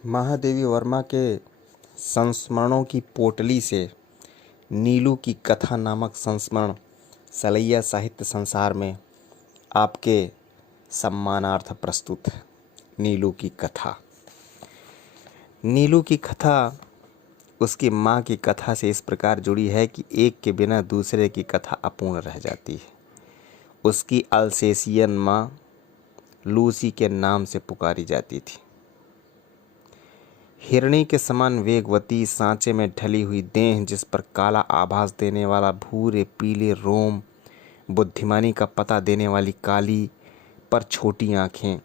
महादेवी वर्मा के संस्मरणों की पोटली से नीलू की कथा नामक संस्मरण सलैया साहित्य संसार में आपके सम्मानार्थ प्रस्तुत है। नीलू की कथा। नीलू की कथा उसकी माँ की कथा से इस प्रकार जुड़ी है कि एक के बिना दूसरे की कथा अपूर्ण रह जाती है। उसकी अल्सेशियन माँ लूसी के नाम से पुकारी जाती थी। हिरणी के समान वेगवती, सांचे में ढली हुई देह, जिस पर काला आभास देने वाला भूरे पीले रोम, बुद्धिमानी का पता देने वाली काली पर छोटी आँखें,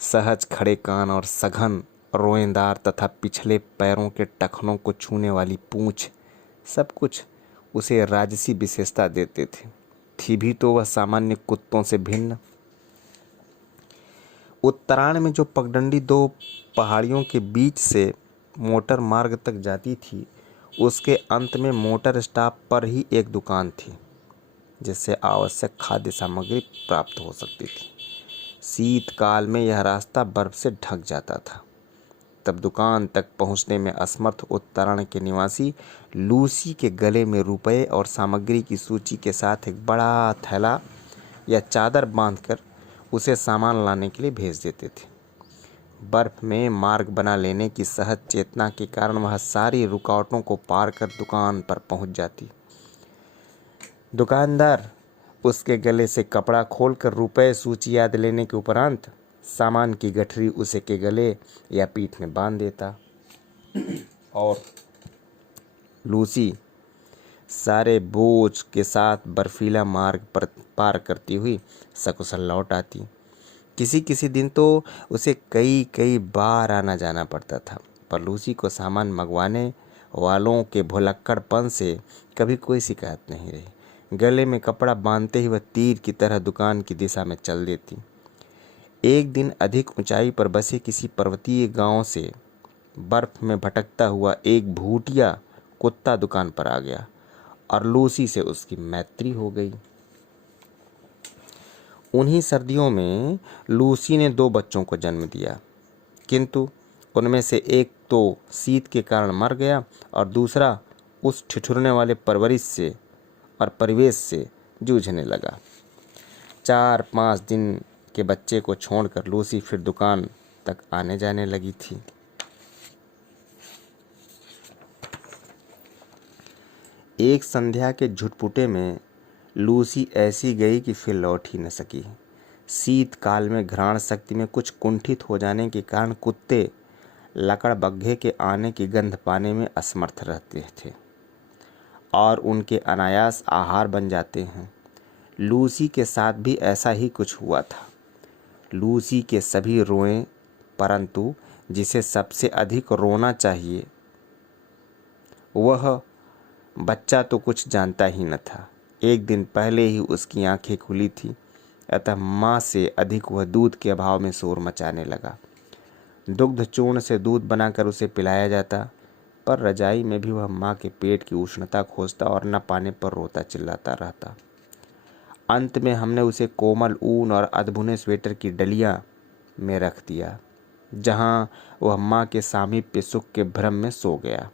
सहज खड़े कान और सघन रोएंदार तथा पिछले पैरों के टखनों को छूने वाली पूँछ, सब कुछ उसे राजसी विशेषता देते थे। थी भी तो वह सामान्य कुत्तों से भिन्न। उत्तरायण में जो पगडंडी दो पहाड़ियों के बीच से मोटर मार्ग तक जाती थी, उसके अंत में मोटर स्टॉप पर ही एक दुकान थी जिससे आवश्यक खाद्य सामग्री प्राप्त हो सकती थी। शीतकाल में यह रास्ता बर्फ से ढक जाता था। तब दुकान तक पहुंचने में असमर्थ उत्तरायण के निवासी लूसी के गले में रुपए और सामग्री की सूची के साथ एक बड़ा थैला या चादर बांधकर उसे सामान लाने के लिए भेज देते थे। बर्फ में मार्ग बना लेने की सहज चेतना के कारण वह सारी रुकावटों को पार कर दुकान पर पहुंच जाती। दुकानदार उसके गले से कपड़ा खोलकर रुपए सूची याद लेने के उपरांत सामान की गठरी उसे के गले या पीठ में बांध देता और लूसी सारे बोझ के साथ बर्फीला मार्ग पर पार करती हुई सकुशल लौट आती। किसी किसी दिन तो उसे कई कई बार आना जाना पड़ता था, पर लूसी को सामान मंगवाने वालों के भुलक्कड़पन से कभी कोई शिकायत नहीं रही। गले में कपड़ा बांधते ही वह तीर की तरह दुकान की दिशा में चल देती। एक दिन अधिक ऊंचाई पर बसे किसी पर्वतीय गांव से बर्फ में भटकता हुआ एक भूटिया कुत्ता दुकान पर आ गया और लूसी से उसकी मैत्री हो गई। उन्हीं सर्दियों में लूसी ने 2 बच्चों को जन्म दिया, किंतु उनमें से एक तो शीत के कारण मर गया और दूसरा उस ठिठुरने वाले परवरिश से और परिवेश से जूझने लगा। 4-5 दिन के बच्चे को छोड़कर लूसी फिर दुकान तक आने जाने लगी थी। एक संध्या के झुटपुटे में लूसी ऐसी गई कि फिर लौट ही न सकी। शीतकाल में घ्राण शक्ति में कुछ कुंठित हो जाने के कारण कुत्ते लकड़बग्घे के आने की गंध पाने में असमर्थ रहते थे और उनके अनायास आहार बन जाते हैं। लूसी के साथ भी ऐसा ही कुछ हुआ था। लूसी के सभी रोए, परंतु जिसे सबसे अधिक रोना चाहिए वह बच्चा तो कुछ जानता ही न था। एक दिन पहले ही उसकी आंखें खुली थी, अतः माँ से अधिक वह दूध के अभाव में शोर मचाने लगा। दुग्ध चूर्ण से दूध बनाकर उसे पिलाया जाता, पर रजाई में भी वह माँ के पेट की उष्णता खोजता और न पाने पर रोता चिल्लाता रहता। अंत में हमने उसे कोमल ऊन और अधबुने स्वेटर की डलिया में रख दिया, जहाँ वह माँ के सामीप्य सुख के भ्रम में सो गया।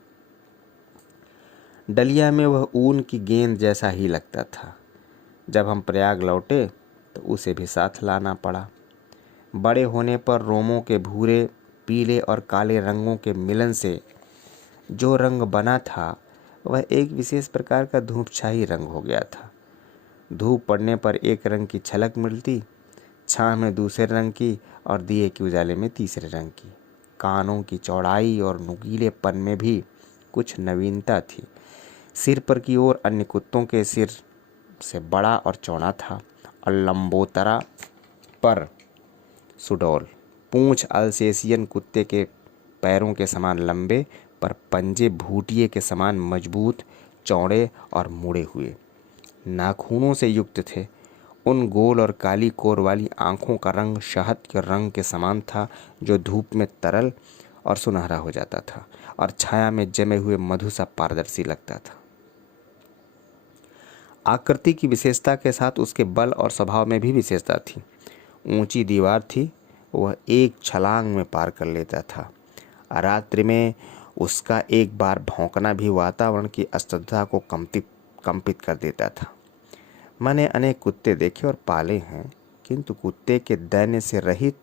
डलिया में वह ऊन की गेंद जैसा ही लगता था। जब हम प्रयाग लौटे तो उसे भी साथ लाना पड़ा। बड़े होने पर रोमों के भूरे, पीले और काले रंगों के मिलन से जो रंग बना था वह एक विशेष प्रकार का धूपछाई रंग हो गया था। धूप पड़ने पर एक रंग की छलक मिलती, छाह में दूसरे रंग की और दिए के उजाले में तीसरे रंग की। कानों की चौड़ाई और नुकीलेपन में भी कुछ नवीनता थी। सिर पर की ओर अन्य कुत्तों के सिर से बड़ा और चौड़ा था और लंबोतरा पर सुडौल। पूंछ अल्सेशियन कुत्ते के पैरों के समान लंबे, पर पंजे भूटिये के समान मजबूत, चौड़े और मुड़े हुए। नाखूनों से युक्त थे। उन गोल और काली कोर वाली आँखों का रंग शहद के रंग के समान था, जो धूप में तरल और सुनहरा हो जाता था और छाया में जमे हुए मधु सा पारदर्शी लगता था। आकृति की विशेषता के साथ उसके बल और स्वभाव में भी विशेषता थी। ऊंची दीवार थी, वह एक छलांग में पार कर लेता था। रात्रि में उसका एक बार भौंकना भी वातावरण की स्तब्धता को कंपित कर देता था। मैंने अनेक कुत्ते देखे और पाले हैं, किंतु कुत्ते के दैन्य से रहित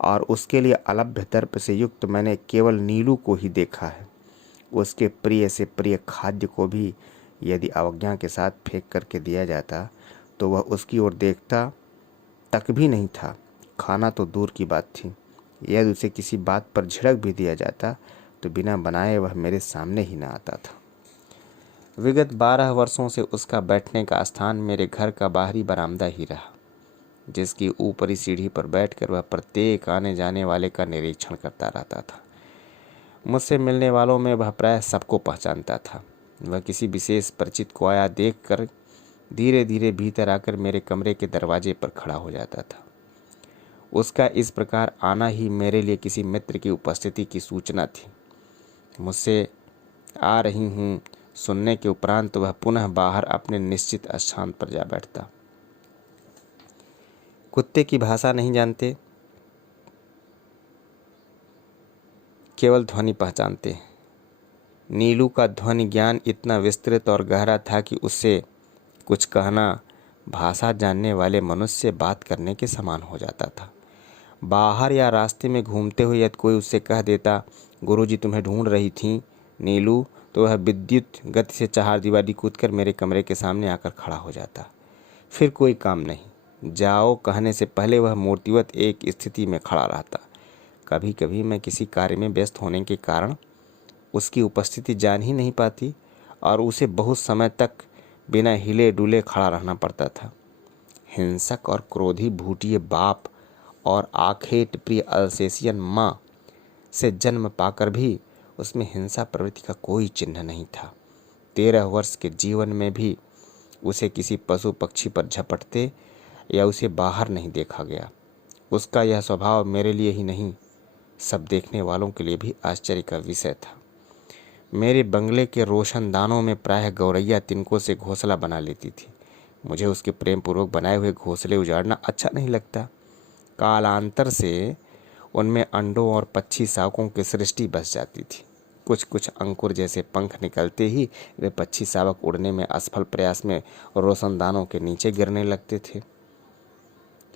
और उसके लिए अलभ्य दर्प से युक्त मैंने केवल नीलू को ही देखा है। उसके प्रिय से प्रिय खाद्य को भी यदि अवज्ञा के साथ फेंक करके दिया जाता तो वह उसकी ओर देखता तक भी नहीं था। खाना तो दूर की बात थी, यदि उसे किसी बात पर झिड़क भी दिया जाता तो बिना बनाए वह मेरे सामने ही न आता था। विगत 12 वर्षों से उसका बैठने का स्थान मेरे घर का बाहरी बरामदा ही रहा, जिसकी ऊपरी सीढ़ी पर बैठकर वह प्रत्येक आने जाने वाले का निरीक्षण करता रहता था। मुझसे मिलने वालों में वह प्रायः सबको पहचानता था। वह किसी विशेष परिचित को आया देखकर धीरे धीरे भीतर आकर मेरे कमरे के दरवाजे पर खड़ा हो जाता था। उसका इस प्रकार आना ही मेरे लिए किसी मित्र की उपस्थिति की सूचना थी। मुझसे आ रही हूँ सुनने के उपरांत वह पुनः बाहर अपने निश्चित स्थान पर जा बैठता। कुत्ते की भाषा नहीं जानते, केवल ध्वनि पहचानते हैं। नीलू का ध्वनि ज्ञान इतना विस्तृत और गहरा था कि उससे कुछ कहना भाषा जानने वाले मनुष्य से बात करने के समान हो जाता था। बाहर या रास्ते में घूमते हुए यदि कोई उससे कह देता, गुरुजी तुम्हें ढूंढ रही थी नीलू, तो वह विद्युत गति से चहारदीवारी कूदकर मेरे कमरे के सामने आकर खड़ा हो जाता। फिर कोई काम नहीं, जाओ कहने से पहले वह मूर्तिवत एक स्थिति में खड़ा रहता। कभी कभी मैं किसी कार्य में व्यस्त होने के कारण उसकी उपस्थिति जान ही नहीं पाती और उसे बहुत समय तक बिना हिले डुले खड़ा रहना पड़ता था। हिंसक और क्रोधी भूटिये बाप और आखेट प्रिय अल्सेशियन माँ से जन्म पाकर भी उसमें हिंसा प्रवृत्ति का कोई चिन्ह नहीं था। 13 वर्ष के जीवन में भी उसे किसी पशु पक्षी पर झपटते या उसे बाहर नहीं देखा गया। उसका यह स्वभाव मेरे लिए ही नहीं, सब देखने वालों के लिए भी आश्चर्य का विषय था। मेरे बंगले के रोशनदानों में प्रायः गौरैया तिनकों से घोंसला बना लेती थी। मुझे उसके प्रेम पूर्वक बनाए हुए घोंसले उजाड़ना अच्छा नहीं लगता। कालांतर से उनमें अंडों और पक्षी शावकों की सृष्टि बस जाती थी। कुछ कुछ अंकुर जैसे पंख निकलते ही वे पक्षी शावक उड़ने में असफल प्रयास में रोशनदानों के नीचे गिरने लगते थे।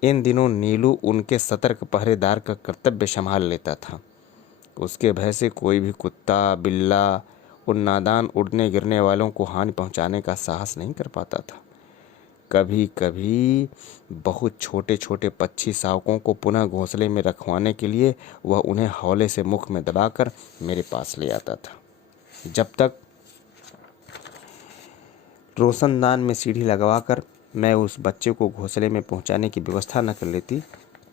इन दिनों नीलू उनके सतर्क पहरेदार का कर्तव्य संभाल लेता था। उसके भय से कोई भी कुत्ता बिल्ला उन नादान उड़ने गिरने वालों को हानि पहुंचाने का साहस नहीं कर पाता था। कभी कभी बहुत छोटे छोटे पक्षी शावकों को पुनः घोंसले में रखवाने के लिए वह उन्हें हौले से मुख में दबाकर मेरे पास ले आता था। जब तक रोशनदान में सीढ़ी लगवाकर मैं उस बच्चे को घोंसले में पहुंचाने की व्यवस्था न कर लेती,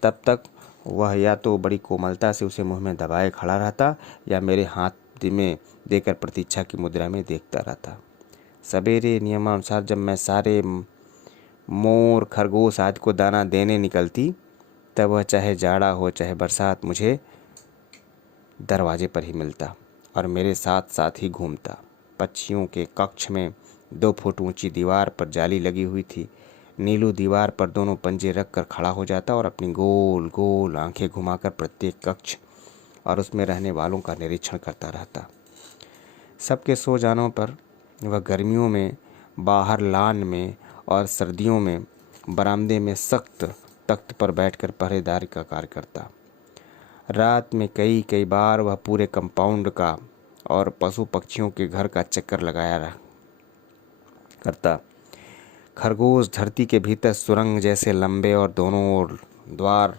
तब तक वह या तो बड़ी कोमलता से उसे मुंह में दबाए खड़ा रहता या मेरे हाथ में देकर प्रतीक्षा की मुद्रा में देखता रहता। सवेरे नियमानुसार जब मैं सारे मोर खरगोश आदि को दाना देने निकलती, तब वह चाहे जाड़ा हो चाहे बरसात मुझे दरवाजे पर ही मिलता और मेरे साथ साथ ही घूमता। पक्षियों के कक्ष में 2 फुट ऊंची दीवार पर जाली लगी हुई थी। नीलू दीवार पर दोनों पंजे रख कर खड़ा हो जाता और अपनी गोल गोल आंखें घुमाकर प्रत्येक कक्ष और उसमें रहने वालों का निरीक्षण करता रहता। सबके सो जाने पर वह गर्मियों में बाहर लान में और सर्दियों में बरामदे में सख्त तख्त पर बैठकर पहरेदारी का कार्य करता। रात में कई कई बार वह पूरे कंपाउंड का और पशु पक्षियों के घर का चक्कर लगाया करता। खरगोश धरती के भीतर सुरंग जैसे लंबे और दोनों ओर द्वार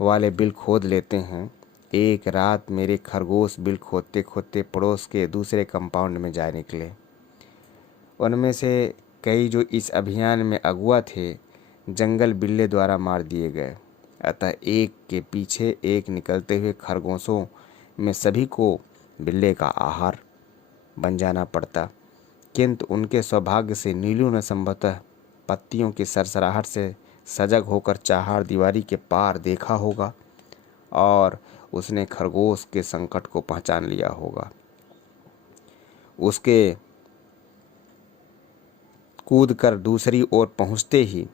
वाले बिल खोद लेते हैं। एक रात मेरे खरगोश बिल खोदते खोदते पड़ोस के दूसरे कंपाउंड में जा निकले। उनमें से कई जो इस अभियान में अगुआ थे, जंगल बिल्ले द्वारा मार दिए गए। अतः एक के पीछे एक निकलते हुए खरगोशों में सभी को बिल्ले का आहार बन जाना पड़ता। किंतु उनके सौभाग्य से नीलू ने संभवतः पत्तियों की सरसराहट से सजग होकर चाहार दीवारी के पार देखा होगा और उसने खरगोश के संकट को पहचान लिया होगा। उसके कूद कर दूसरी ओर पहुँचते ही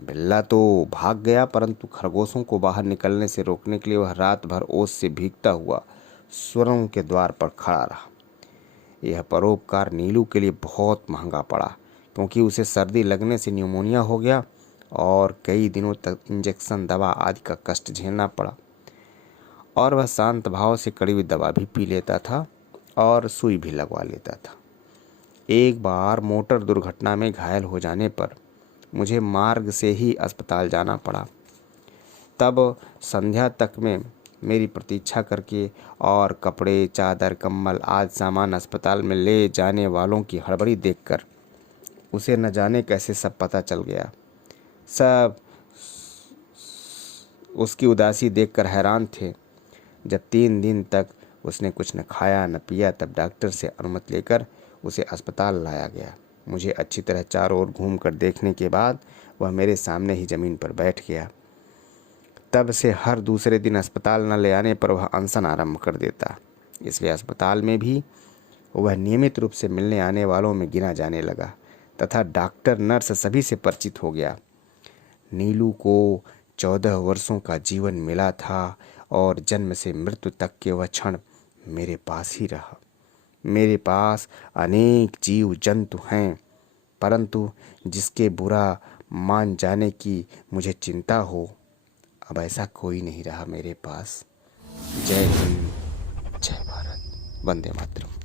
बिल्ला तो भाग गया, परंतु खरगोशों को बाहर निकलने से रोकने के लिए वह रात भर ओस से भीगता हुआ सुरंग के द्वार पर खड़ा रहा। यह परोपकार नीलू के लिए बहुत महंगा पड़ा, क्योंकि उसे सर्दी लगने से न्यूमोनिया हो गया और कई दिनों तक इंजेक्शन, दवा आदि का कष्ट झेलना पड़ा। और वह शांत भाव से कड़वी दवा भी पी लेता था और सुई भी लगवा लेता था। एक बार मोटर दुर्घटना में घायल हो जाने पर मुझे मार्ग से ही अस्पताल जाना पड़ा। तब संध्या तक में मेरी प्रतीक्षा करके और कपड़े, चादर, कंबल आदि सामान अस्पताल में ले जाने वालों की हड़बड़ी देखकर उसे न जाने कैसे सब पता चल गया। सब उसकी उदासी देखकर हैरान थे। जब 3 दिन तक उसने कुछ न खाया न पिया, तब डॉक्टर से अनुमति लेकर उसे अस्पताल लाया गया। मुझे अच्छी तरह चारों ओर घूमकर देखने के बाद वह मेरे सामने ही ज़मीन पर बैठ गया। तब से हर दूसरे दिन अस्पताल न ले आने पर वह अनशन आरंभ कर देता, इसलिए अस्पताल में भी वह नियमित रूप से मिलने आने वालों में गिना जाने लगा तथा डॉक्टर, नर्स सभी से परिचित हो गया। नीलू को 14 वर्षों का जीवन मिला था और जन्म से मृत्यु तक के वह क्षण मेरे पास ही रहा। मेरे पास अनेक जीव जंतु हैं, परंतु जिसके बुरा मान जाने की मुझे चिंता हो, अब ऐसा कोई नहीं रहा मेरे पास। जय हिंद, जय भारत, वंदे मातरम।